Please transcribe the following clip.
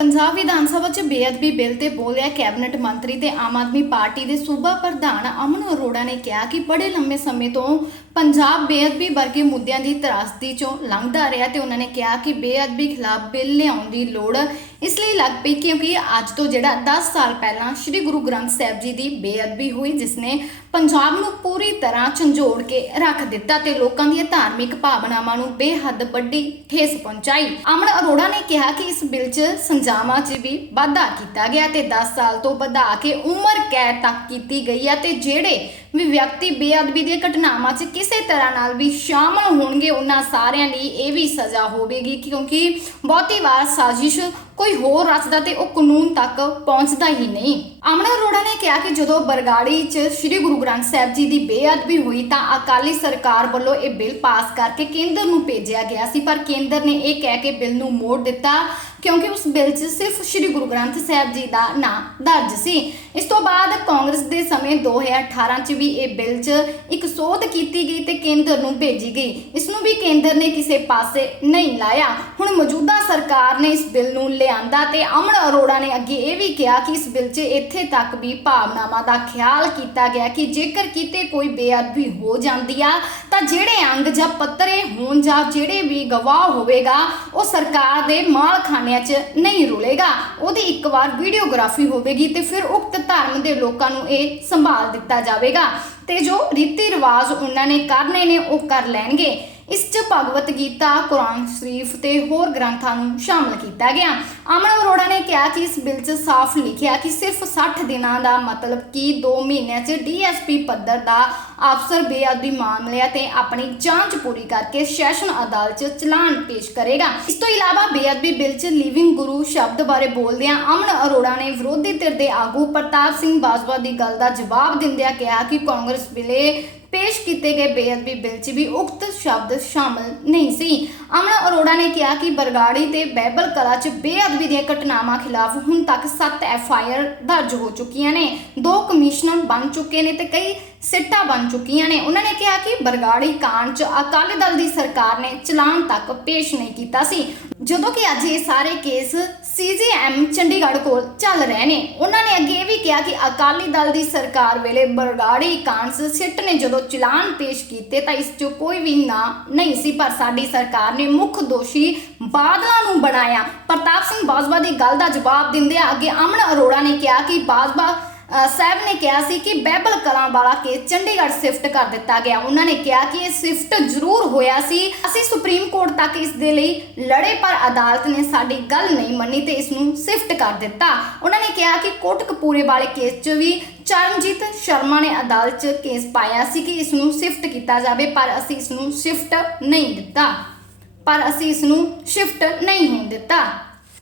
ਪੰਜਾਬ ਵਿਧਾਨ ਸਭਾ 'ਚ ਬੇਅਦਬੀ ਬਿੱਲ ਤੇ ਬੋਲਿਆ ਕੈਬਨਿਟ ਮੰਤਰੀ ਤੇ ਆਮ ਆਦਮੀ ਪਾਰਟੀ ਦੇ ਸੂਬਾ ਪ੍ਰਧਾਨ ਅਮਨ ਅਰੋੜਾ ਨੇ ਕਿਹਾ ਕਿ ਬੜੇ ਲੰਮੇ ਸਮੇਂ ਤੋਂ ਪੰਜਾਬ ਬੇਅਦਬੀ ਵਰਗੇ ਮੁੱਦਿਆਂ ਦੀ ਤਰਾਸਦੀ 'ਚੋਂ ਲੰਘਦਾ ਰਿਹਾ ਤੇ ਉਹਨਾਂ ਨੇ ਕਿਹਾ ਕਿ ਬੇਅਦਬੀ ਖਿਲਾਫ ਬਿੱਲ ਲਿਆਉਣ ਦੀ ਲੋੜ ਇਸ ਲਈ ਲੱਗ ਪਈ ਕਿਉਂਕਿ ਅੱਜ ਤੋਂ ਜਿਹੜਾ 10 ਸਾਲ ਪਹਿਲਾਂ ਸ੍ਰੀ ਗੁਰੂ ਗ੍ਰੰਥ ਸਾਹਿਬ ਜੀ ਦੀ ਬੇਅਦਬੀ ਹੋਈ, ਜਿਸ ਨੇ ਪੰਜਾਬ ਨੂੰ ਪੂਰੀ ਤਰ੍ਹਾਂ ਝੰਜੋੜ ਕੇ ਰੱਖ ਦਿੱਤਾ ਤੇ ਲੋਕਾਂ ਦੀਆਂ ਧਾਰਮਿਕ ਭਾਵਨਾਵਾਂ ਨੂੰ ਬੇਹੱਦ ਵੱਡੀ ਠੇਸ ਪਹੁੰਚਾਈ। ਅਮਨ ਅਰੋੜਾ ਨੇ ਕਿਹਾ ਕਿ ਇਸ ਬਿੱਲ 'ਚ ਸੰਜਾਵਾਂ 'ਚ ਵੀ ਵਾਧਾ ਕੀਤਾ ਗਿਆ ਤੇ 10 ਸਾਲ ਤੋਂ ਵਧਾ ਕੇ ਉਮਰ ਕੈਦ ਤੱਕ ਕੀਤੀ ਗਈ ਹੈ ਤੇ ਜਿਹੜੇ ਵੀ ਵਿਅਕਤੀ ਬੇਅਦਬੀ ਦੀਆਂ ਘਟਨਾਵਾਂ 'ਚ ਕਿਸੇ ਤਰ੍ਹਾਂ ਨਾਲ ਵੀ ਸ਼ਾਮਲ ਹੋਣਗੇ, ਉਹਨਾਂ ਸਾਰਿਆਂ ਲਈ ਇਹ ਵੀ ਸਜ਼ਾ ਹੋਵੇਗੀ, ਕਿਉਂਕਿ ਬਹੁਤੀ ਵਾਰ ਸਾਜ਼ਿਸ਼ ਕੋਈ ਹੋਰ ਰਚਦਾ ਤੇ ਉਹ ਕਾਨੂੰਨ ਤੱਕ ਪਹੁੰਚਦਾ ਹੀ ਨਹੀਂ। ਅਮਨ ਅਰੋੜਾ ਨੇ ਕਿਹਾ ਕਿ ਜਦੋਂ ਬਰਗਾੜੀ 'ਚ ਸ੍ਰੀ ਗੁਰੂ ਗ੍ਰੰਥ ਸਾਹਿਬ ਜੀ ਦੀ ਬੇਅਦਬੀ ਹੋਈ ਤਾਂ ਅਕਾਲੀ ਸਰਕਾਰ ਵੱਲੋਂ ਇਹ ਬਿੱਲ ਪਾਸ ਕਰਕੇ ਕੇਂਦਰ ਨੂੰ ਭੇਜਿਆ ਗਿਆ ਸੀ, ਪਰ ਕੇਂਦਰ ਨੇ ਇਹ ਕਹਿ ਕੇ ਬਿੱਲ ਨੂੰ ਮੋੜ ਦਿੱਤਾ ਕਿਉਂਕਿ ਉਸ ਬਿੱਲ 'ਚ ਸਿਰਫ ਸ੍ਰੀ ਗੁਰੂ ਗ੍ਰੰਥ ਸਾਹਿਬ ਜੀ ਦਾ ਨਾਂ ਦਰਜ ਸੀ। ਇਸ ਤੋਂ ਬਾਅਦ ਕਾਂਗਰਸ ਦੇ ਸਮੇਂ 2018 'ਚ ਵੀ ਇਹ ਬਿੱਲ 'ਚ ਇੱਕ ਸੋਧ ਕੀਤੀ ਗਈ ਤੇ ਕੇਂਦਰ ਨੂੰ ਭੇਜੀ ਗਈ। ਇਸ ਨੂੰ ਵੀ ਕੇਂਦਰ ਨੇ ਕਿਸੇ ਪਾਸੇ ਨਹੀਂ ਲਾਇਆ। ਹੁਣ ਮੌਜੂਦਾ ਸਰਕਾਰ ਨੇ ਇਸ ਬਿੱਲ ਨੂੰ ਲਿਆਂਦਾ ਤੇ ਅਮਨ ਅਰੋੜਾ ਨੇ ਅੱਗੇ ਇਹ ਵੀ ਕਿਹਾ ਕਿ ਇਸ ਬਿੱਲ 'ਚ ਇੱਥੇ ਤੱਕ ਵੀ ਭਾਵਨਾਵਾਂ ਦਾ ਖਿਆਲ ਕੀਤਾ ਗਿਆ ਕਿ ਜੇਕਰ ਕਿਤੇ ਕੋਈ ਬੇਅਦਬੀ ਹੋ ਜਾਂਦੀ ਆ, ਤਾਂ ਜਿਹੜੇ ਅੰਗ ਜਾਂ ਪੱਤਰੇ ਹੋਣ ਜਾਂ ਜਿਹੜੇ ਵੀ ਗਵਾਹ ਹੋਵੇਗਾ, ਉਹ ਸਰਕਾਰ ਦੇ ਮਾਲਖਾਨਿਆਂ 'ਚ ਨਹੀਂ ਰੁਲੇਗਾ। ਉਹਦੀ ਇੱਕ ਵਾਰ ਵੀਡੀਓਗ੍ਰਾਫੀ ਹੋਵੇਗੀ ਤੇ ਫਿਰ ਉਕਤ ਧਰਮ ਦੇ ਲੋਕਾਂ ਨੂੰ ਇਹ ਸੰਭਾਲ ਦਿੱਤਾ ਜਾਵੇਗਾ। ਤੇ ਜੋ ਰੀਤੀ ਰਿਵਾਜ ਉਹਨਾਂ ਨੇ ਕਰਨੇ ਨੇ, ਉਹ ਕਰ ਲੈਣਗੇ। ਇਸ 'ਚ ਭਗਵਤ ਗੀਤਾ, ਕੁਰਾਨ ਸ਼ਰੀਫ ਤੇ ਹੋਰ ਗ੍ਰੰਥਾਂ ਨੂੰ ਸ਼ਾਮਲ ਕੀਤਾ ਗਿਆ। ਅਮਨ ਅਰੋੜਾ ਨੇ ਕਿਹਾ ਕਿ ਇਸ ਬਿੱਲ 'ਚ ਸਾਫ਼ ਲਿਖਿਆ ਕਿ ਸਿਰਫ 60 ਦਿਨਾਂ ਦਾ ਮਤਲਬ ਕਿ 2 ਮਹੀਨਿਆਂ 'ਚ ਡੀਐਸਪੀ ਪੱਧਰ ਦਾ ਅਫਸਰ ਬੇਅਦਬੀ ਮਾਮਲਿਆਂ ਤੇ ਆਪਣੀ ਜਾਂਚ ਪੂਰੀ ਕਰਕੇ ਸੈਸ਼ਨ ਅਦਾਲਤ 'ਚ ਚਲਾਨ ਪੇਸ਼ ਕਰੇਗਾ। ਇਸ ਤੋਂ ਇਲਾਵਾ ਬੇਅਦਬੀ ਬਿੱਲ 'ਚ ਲਿਵਿੰਗ ਗੁਰੂ ਸ਼ਬਦ ਬਾਰੇ ਬੋਲਦਿਆਂ ਅਮਨ ਅਰੋੜਾ ਨੇ ਵਿਰੋਧੀ ਧਿਰ ਦੇ ਆਗੂ ਪ੍ਰਤਾਪ ਸਿੰਘ ਬਾਜਵਾ ਦੀ ਗੱਲ ਦਾ ਜਵਾਬ ਦਿੰਦਿਆਂ ਕਿਹਾ ਕਿ ਕਾਂਗਰਸ ਵੇਲੇ ਪੇਸ਼ ਕੀਤੇ ਗਏ ਬੇਅਦਬੀ ਬਿੱਲ 'ਚ ਵੀ ਉਕਤ ਸ਼ਬਦ ਸ਼ਾਮਲ ਨਹੀਂ ਸੀ। ਅਮਨ ਅਰੋੜਾ ਨੇ ਕਿਹਾ ਕਿ ਬਰਗਾੜੀ ਤੇ ਬਹਿਬਲ ਕਲਾ 'ਚ ਬੇਅਦਬੀ ਦੀਆਂ ਘਟਨਾਵਾਂ ਖਿਲਾਫ ਹੁਣ ਤੱਕ 7 ਐਫ ਆਈ ਆਰ ਦਰਜ ਹੋ ਚੁੱਕੀਆਂ ਨੇ। ਦੋ ਕਮਿਸ਼ਨਰ ਬਣ ਚੁੱਕੇ ਨੇ ਤੇ ਕਈ ਸਿੱਟਾਂ ਬਣ ਚੁੱਕੀਆਂ ਨੇ। ਉਹਨਾਂ ਨੇ ਕਿਹਾ ਕਿ ਬਰਗਾੜੀ ਕਾਂਡ 'ਚ ਅਕਾਲੀ ਦਲ ਦੀ ਸਰਕਾਰ ਨੇ ਚਲਾਨ ਤੱਕ ਪੇਸ਼ ਨਹੀਂ ਕੀਤਾ ਸੀ। ਜਦੋਂ ਕਿ ਅੱਜ ਇਹ ਸਾਰੇ ਕੇਸ ਸੀਜੀਐਮ ਚੰਡੀਗੜ੍ਹ ਕੋਲ ਚੱਲ ਰਹੇ ਨੇ। ਉਹਨਾਂ ਨੇ ਅੱਗੇ ਵੀ ਕਿਹਾ ਕਿ ਅਕਾਲੀ ਦਲ ਦੀ ਸਰਕਾਰ ਵੇਲੇ ਬਰਗਾੜੀ ਕਾਂਡ ਸਿੱਟ ਨੇ। ਜਦੋਂ ਚਲਾਨ ਪੇਸ਼ ਕੀਤੇ ਤਾਂ ਇਸ 'ਚ ਕੋਈ ਵੀ ਨਾਂ ਨਹੀਂ ਸੀ, ਪਰ ਸਾਡੀ ਸਰਕਾਰ ਨੇ ਮੁੱਖ ਦੋਸ਼ੀ ਬਾਦਲਾਂ ਨੂੰ ਬਣਾਇਆ। ਪ੍ਰਤਾਪ ਸਿੰਘ ਬਾਜਵਾ ਦੀ ਗੱਲ ਦਾ ਜਵਾਬ ਦਿੰਦਿਆਂ ਅੱਗੇ ਅਮਨ ਅਰੋੜਾ ਨੇ ਕਿਹਾ ਕਿ ਬਾਜਵਾ ਸਾਹਿਬ ਨੇ ਕਿਹਾ ਸੀ ਕਿ ਬੈਬਲ ਕਲਾਂ ਵਾਲਾ ਕੇਸ ਚੰਡੀਗੜ੍ਹ ਸ਼ਿਫਟ ਕਰ ਦਿੱਤਾ ਗਿਆ। ਉਹਨਾਂ ਨੇ ਕਿਹਾ ਕਿ ਇਹ ਸ਼ਿਫਟ ਜ਼ਰੂਰ ਹੋਇਆ ਸੀ। ਅਸੀਂ ਸੁਪਰੀਮ ਕੋਰਟ ਤੱਕ ਇਸ ਦੇ ਲਈ ਲੜੇ, ਪਰ ਅਦਾਲਤ ਨੇ ਸਾਡੀ ਗੱਲ ਨਹੀਂ ਮੰਨੀ ਤੇ ਇਸ ਨੂੰ ਸ਼ਿਫਟ ਕਰ ਦਿੱਤਾ। ਉਹਨਾਂ ਨੇ ਕਿਹਾ ਕਿ ਕੋਟਕਪੂਰੇ ਵਾਲੇ ਕੇਸ 'ਚ ਵੀ ਚਰਨਜੀਤ ਸ਼ਰਮਾ ਨੇ ਅਦਾਲਤ 'ਚ ਕੇਸ ਪਾਇਆ ਸੀ ਕਿ ਇਸ ਨੂੰ ਸ਼ਿਫਟ ਕੀਤਾ ਜਾਵੇ, ਪਰ ਅਸੀਂ ਇਸ ਨੂੰ ਸ਼ਿਫਟ ਨਹੀਂ ਦਿੱਤਾ। ਪਰ ਅਸੀਂ ਇਸ ਨੂੰ ਸ਼ਿਫਟ ਨਹੀਂ ਹੋਣ ਦਿੱਤਾ।